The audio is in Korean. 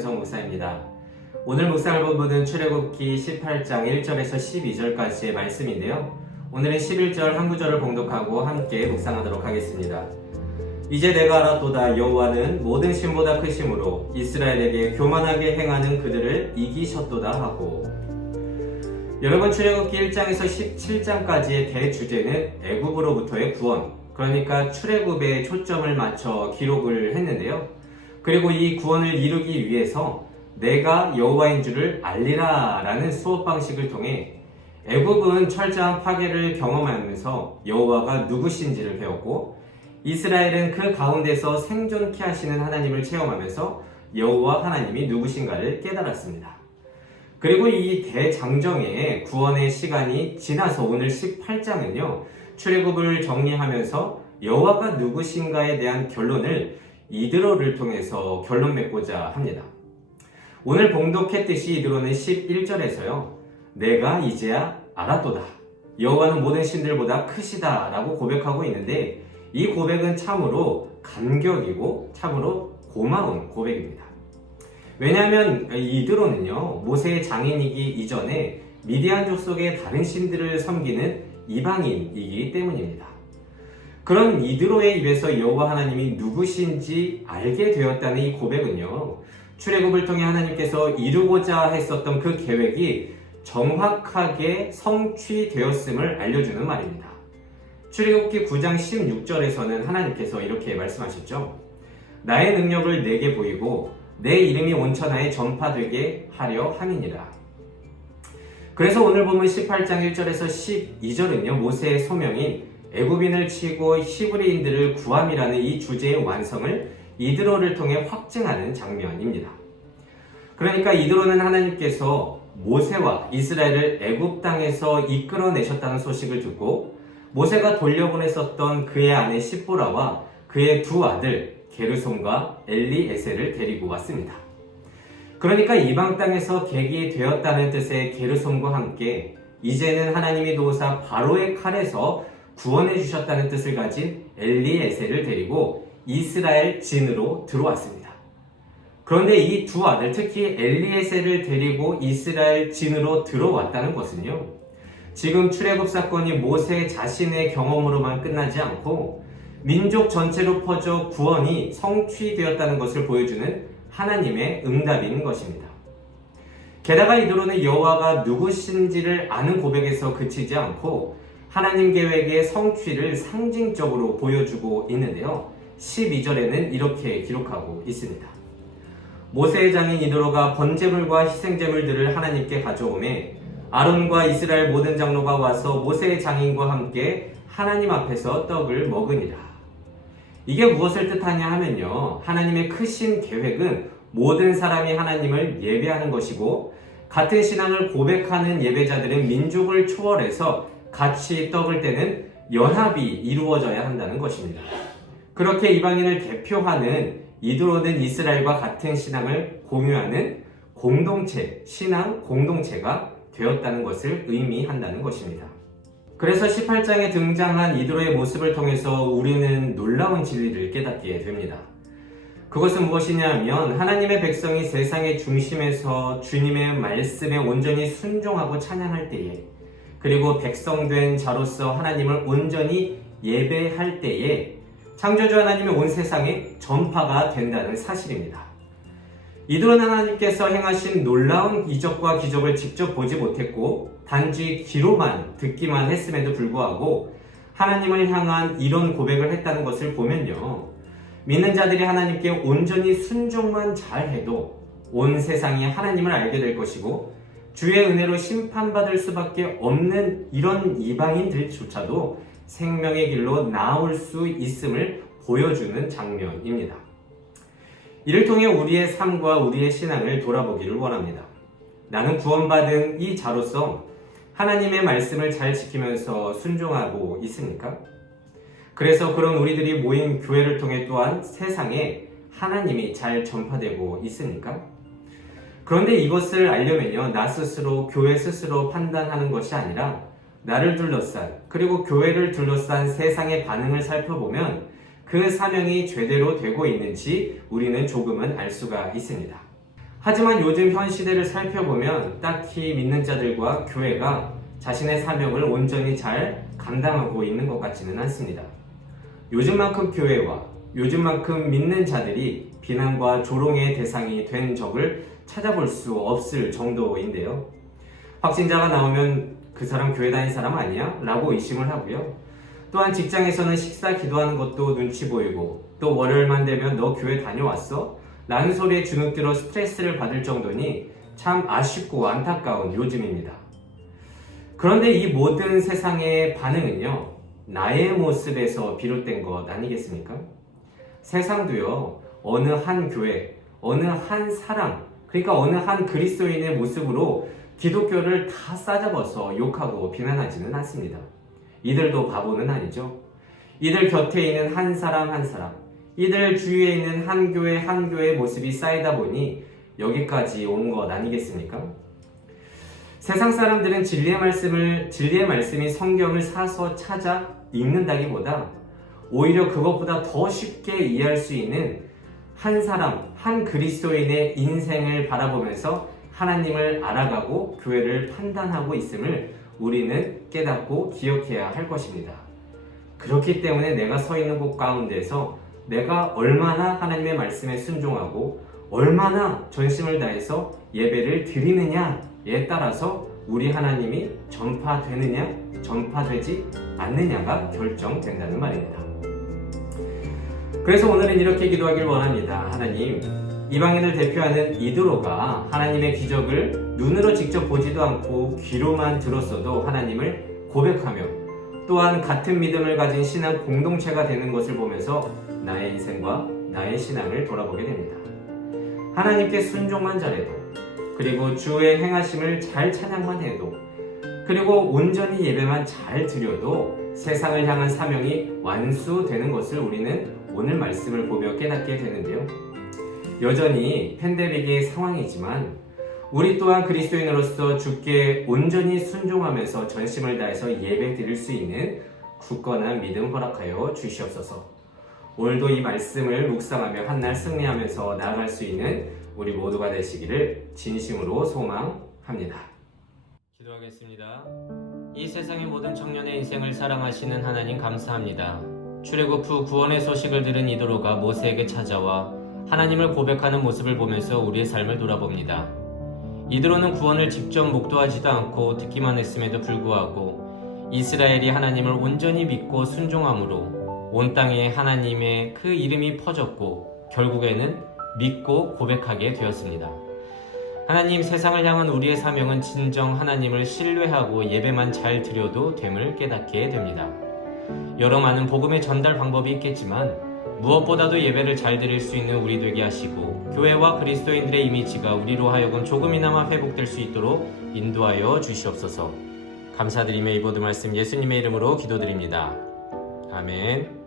박현성 목사입니다. 오늘 묵상할 부분은 출애굽기 18장 1절에서 12절까지의 말씀인데요. 오늘은 11절 한 구절을 봉독하고 함께 묵상하도록 하겠습니다. 이제 내가 알았도다. 여호와는 모든 신보다 크심으로 이스라엘에게 교만하게 행하는 그들을 이기셨도다 하고. 여러분, 출애굽기 1장에서 17장까지의 대주제는 애굽으로부터의 구원, 그러니까 출애굽에 초점을 맞춰 기록을 했는데요. 그리고 이 구원을 이루기 위해서 내가 여호와인 줄을 알리라 라는 수업 방식을 통해 애굽은 철저한 파괴를 경험하면서 여호와가 누구신지를 배웠고, 이스라엘은 그 가운데서 생존케 하시는 하나님을 체험하면서 여호와 하나님이 누구신가를 깨달았습니다. 그리고 이 대장정의 구원의 시간이 지나서 오늘 18장은요, 출애굽을 정리하면서 여호와가 누구신가에 대한 결론을 이드로를 통해서 결론 맺고자 합니다. 오늘 봉독했듯이 이드로는 11절에서요, 내가 이제야 알았도다. 여호와는 모든 신들보다 크시다 라고 고백하고 있는데, 이 고백은 참으로 감격이고 참으로 고마운 고백입니다. 왜냐하면 이드로는요, 모세의 장인이기 이전에 미디안 족속의 다른 신들을 섬기는 이방인이기 때문입니다. 그런 이드로의 입에서 여호와 하나님이 누구신지 알게 되었다는 이 고백은요, 출애굽을 통해 하나님께서 이루고자 했었던 그 계획이 정확하게 성취되었음을 알려주는 말입니다. 출애굽기 9장 16절에서는 하나님께서 이렇게 말씀하셨죠. 나의 능력을 내게 보이고 내 이름이 온 천하에 전파되게 하려 함이니라. 그래서 오늘 보면 18장 1절에서 12절은요, 모세의 소명인 애굽인을 치고 히브리인들을 구함이라는 이 주제의 완성을 이드로를 통해 확증하는 장면입니다. 그러니까 이드로는 하나님께서 모세와 이스라엘을 애굽 땅에서 이끌어내셨다는 소식을 듣고 모세가 돌려보냈었던 그의 아내 십보라와 그의 두 아들 게르솜과 엘리에셀을 데리고 왔습니다. 그러니까 이방 땅에서 객이 되었다는 뜻의 게르솜과 함께 이제는 하나님이 도우사 바로의 칼에서 구원해 주셨다는 뜻을 가진 엘리에셀을 데리고 이스라엘 진으로 들어왔습니다. 그런데 이 두 아들, 특히 엘리에셀을 데리고 이스라엘 진으로 들어왔다는 것은요, 지금 출애굽 사건이 모세 자신의 경험으로만 끝나지 않고 민족 전체로 퍼져 구원이 성취되었다는 것을 보여주는 하나님의 응답인 것입니다. 게다가 이드로는 여호와가 누구신지를 아는 고백에서 그치지 않고 하나님 계획의 성취를 상징적으로 보여주고 있는데요. 12절에는 이렇게 기록하고 있습니다. 모세의 장인 이드로가 번제물과 희생제물들을 하나님께 가져오매 아론과 이스라엘 모든 장로가 와서 모세의 장인과 함께 하나님 앞에서 떡을 먹으니라. 이게 무엇을 뜻하냐 하면요, 하나님의 크신 계획은 모든 사람이 하나님을 예배하는 것이고, 같은 신앙을 고백하는 예배자들은 민족을 초월해서 같이 떡을 떼는 연합이 이루어져야 한다는 것입니다. 그렇게 이방인을 대표하는 이드로는 이스라엘과 같은 신앙을 공유하는 공동체, 신앙 공동체가 되었다는 것을 의미한다는 것입니다. 그래서 18장에 등장한 이드로의 모습을 통해서 우리는 놀라운 진리를 깨닫게 됩니다. 그것은 무엇이냐면 하나님의 백성이 세상의 중심에서 주님의 말씀에 온전히 순종하고 찬양할 때에, 그리고 백성된 자로서 하나님을 온전히 예배할 때에 창조주 하나님의 온 세상에 전파가 된다는 사실입니다. 이드로는 하나님께서 행하신 놀라운 이적과 기적을 직접 보지 못했고 단지 귀로만 듣기만 했음에도 불구하고 하나님을 향한 이런 고백을 했다는 것을 보면요, 믿는 자들이 하나님께 온전히 순종만 잘해도 온 세상이 하나님을 알게 될 것이고 주의 은혜로 심판받을 수밖에 없는 이런 이방인들조차도 생명의 길로 나올 수 있음을 보여주는 장면입니다. 이를 통해 우리의 삶과 우리의 신앙을 돌아보기를 원합니다. 나는 구원받은 이 자로서 하나님의 말씀을 잘 지키면서 순종하고 있습니까? 그래서 그런 우리들이 모인 교회를 통해 또한 세상에 하나님이 잘 전파되고 있습니까? 그런데 이것을 알려면요, 나 스스로, 교회 스스로 판단하는 것이 아니라 나를 둘러싼, 그리고 교회를 둘러싼 세상의 반응을 살펴보면 그 사명이 제대로 되고 있는지 우리는 조금은 알 수가 있습니다. 하지만 요즘 현 시대를 살펴보면 딱히 믿는 자들과 교회가 자신의 사명을 온전히 잘 감당하고 있는 것 같지는 않습니다. 요즘만큼 교회와 요즘만큼 믿는 자들이 비난과 조롱의 대상이 된 적을 찾아볼 수 없을 정도인데요. 확진자가 나오면 그 사람 교회 다닌 사람 아니야? 라고 의심을 하고요. 또한 직장에서는 식사 기도하는 것도 눈치 보이고 또 월요일만 되면 너 교회 다녀왔어? 라는 소리에 주눅들어 스트레스를 받을 정도니 참 아쉽고 안타까운 요즘입니다. 그런데 이 모든 세상의 반응은요, 나의 모습에서 비롯된 것 아니겠습니까? 세상도요, 어느 한 교회, 어느 한 사람, 그러니까 어느 한 그리스도인의 모습으로 기독교를 다 싸잡아서 욕하고 비난하지는 않습니다. 이들도 바보는 아니죠. 이들 곁에 있는 한 사람 한 사람, 이들 주위에 있는 한 교회 한 교회의 모습이 쌓이다 보니 여기까지 온 것 아니겠습니까? 세상 사람들은 진리의 말씀이 성경을 사서 찾아 읽는다기보다 오히려 그것보다 더 쉽게 이해할 수 있는 한 사람, 한 그리스도인의 인생을 바라보면서 하나님을 알아가고 교회를 판단하고 있음을 우리는 깨닫고 기억해야 할 것입니다. 그렇기 때문에 내가 서 있는 곳 가운데서 내가 얼마나 하나님의 말씀에 순종하고 얼마나 전심을 다해서 예배를 드리느냐에 따라서 우리 하나님이 전파되느냐, 전파되지 않느냐가 결정된다는 말입니다. 그래서 오늘은 이렇게 기도하길 원합니다. 하나님, 이방인을 대표하는 이드로가 하나님의 기적을 눈으로 직접 보지도 않고 귀로만 들었어도 하나님을 고백하며 또한 같은 믿음을 가진 신앙 공동체가 되는 것을 보면서 나의 인생과 나의 신앙을 돌아보게 됩니다. 하나님께 순종만 잘해도, 그리고 주의 행하심을 잘 찬양만 해도, 그리고 온전히 예배만 잘 드려도 세상을 향한 사명이 완수되는 것을 우리는 오늘 말씀을 보며 깨닫게 되는데요. 여전히 팬데믹의 상황이지만 우리 또한 그리스도인으로서 주께 온전히 순종하면서 전심을 다해서 예배 드릴 수 있는 굳건한 믿음 허락하여 주시옵소서. 오늘도 이 말씀을 묵상하며 한날 승리하면서 나아갈 수 있는 우리 모두가 되시기를 진심으로 소망합니다. 기도하겠습니다. 이 세상의 모든 청년의 인생을 사랑하시는 하나님 감사합니다. 출애굽 후 구원의 소식을 들은 이도로가 모세에게 찾아와 하나님을 고백하는 모습을 보면서 우리의 삶을 돌아봅니다. 이드로는 구원을 직접 목도하지도 않고 듣기만 했음에도 불구하고 이스라엘이 하나님을 온전히 믿고 순종함으로 온 땅에 하나님의 그 이름이 퍼졌고 결국에는 믿고 고백하게 되었습니다. 하나님, 세상을 향한 우리의 사명은 진정 하나님을 신뢰하고 예배만 잘 드려도 됨을 깨닫게 됩니다. 여러 많은 복음의 전달 방법이 있겠지만 무엇보다도 예배를 잘 드릴 수 있는 우리 되게 하시고 교회와 그리스도인들의 이미지가 우리로 하여금 조금이나마 회복될 수 있도록 인도하여 주시옵소서. 감사드리며 이 모든 말씀 예수님의 이름으로 기도드립니다. 아멘.